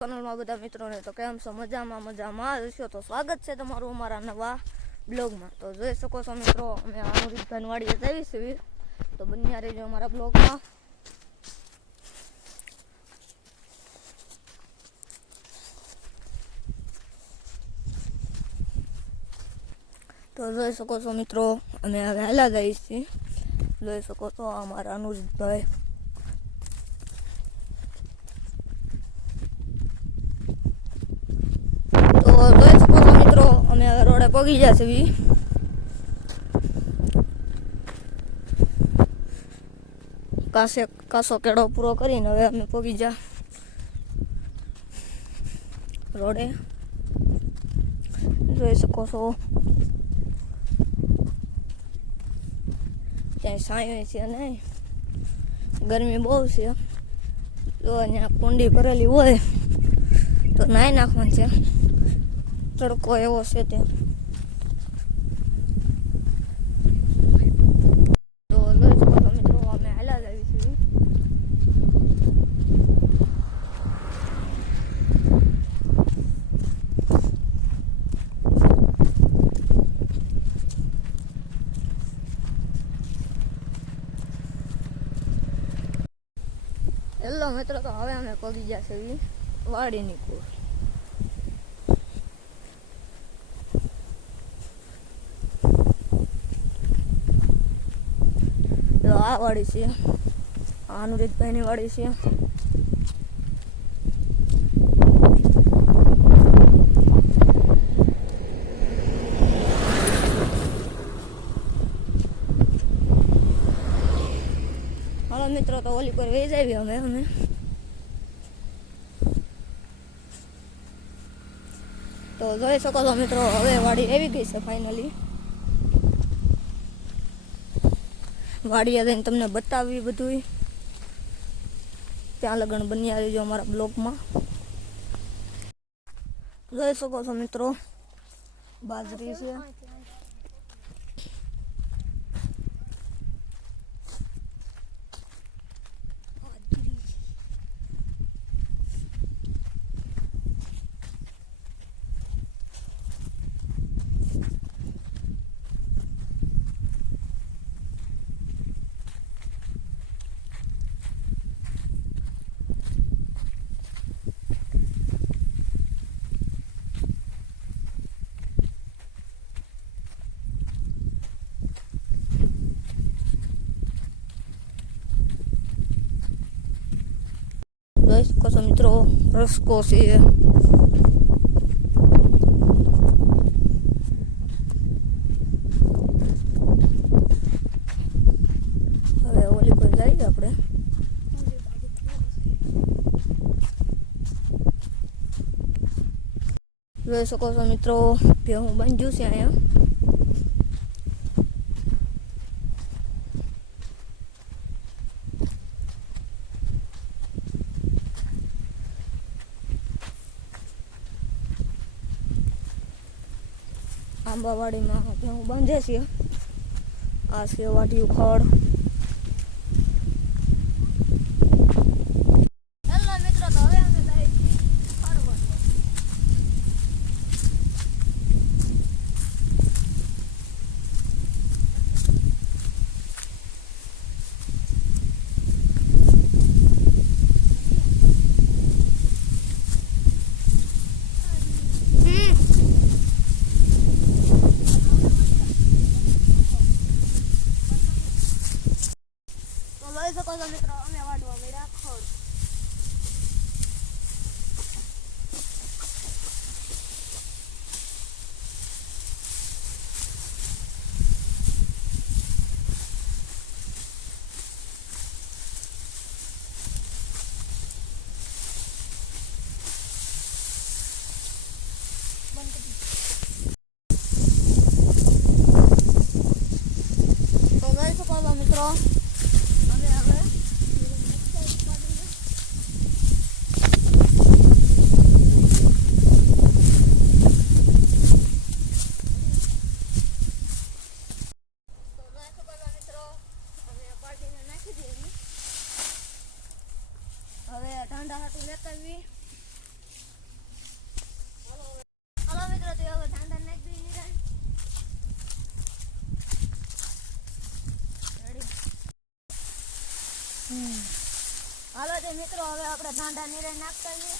ચેનલમાં બધા મિત્રોને તો કેમ છો? મજામાં હશો તો સ્વાગત છે તમારું અમારા નવા બ્લોગમાં. તો જોઈ શકો છો મિત્રો, અમે અનુરીતભાઈ વાડીએ જઈએ છીએ, તો બન્યા રહેજો અમારા બ્લોગમાં. તો જોઈ શકો છો મિત્રો, અમે હવે હાલા જઈએ છીએ. જોઈ શકો છો અમારા અનુરીતભાઈ. તો જોઈ શકો છો મિત્રો, અમે હવે રોડે પગી ગયા છીએ. કાસો કેળો પૂરો કરીને હવે અમે પગી જા રોડે. જોઈ શકો છો ત્યાં સાંઈ છે ને ગરમી બહુ છે. જો અહીંયા કુંડી ભરેલી હોય તો નાહી નાખવાનું છે, તડકો એવો છે ત્યાં. તો જોઈ શકો છો મિત્રો, અમે હાલા જ આવી છીએ. હેલો મિત્રો, તો હવે અમે પગી ગયા છીએ વાડીની કોર. તો આ વાડી છે, અનુરીતભાઈની વાડી છે. હાલો મિત્રો, તો ઓલી પર વહી જાવી અમે તો જોઈ શકો છો મિત્રો, હવે વાડી આવી ગઈ છે ફાઇનલી. વાડીએ જઈને તમને બતાવી બધું. ત્યાં લગન બન્યા રહેજો અમારા બ્લોગમાં. જોઈ શકો છો મિત્રો, બાજરી છે. જોઈ શકો છો મિત્રો, રસ્કો છે. હવે ઓલી પર જઈએ આપણે. જોઈ શકો છો મિત્રો, ભેહું બાંધ્યું છે અહીંયા. આંબાવાડીમાં ભેહું બાંધે છે. આ છે વાઢિયું ખડ. હેલો મિત્રો, તો હવે અમે જઈએ છીએ ખડ વાઢવા. જોઈ શકો છો મિત્રો, અમે વાઢવા મળ્યા ખડ. તો જોઈ શકો છો મિત્રો, હવે ઠંડા હાટું લેતા આવી. હાલો તે મિત્રો હવે આપણે કાંડા નીરે નાખતા જઈએ.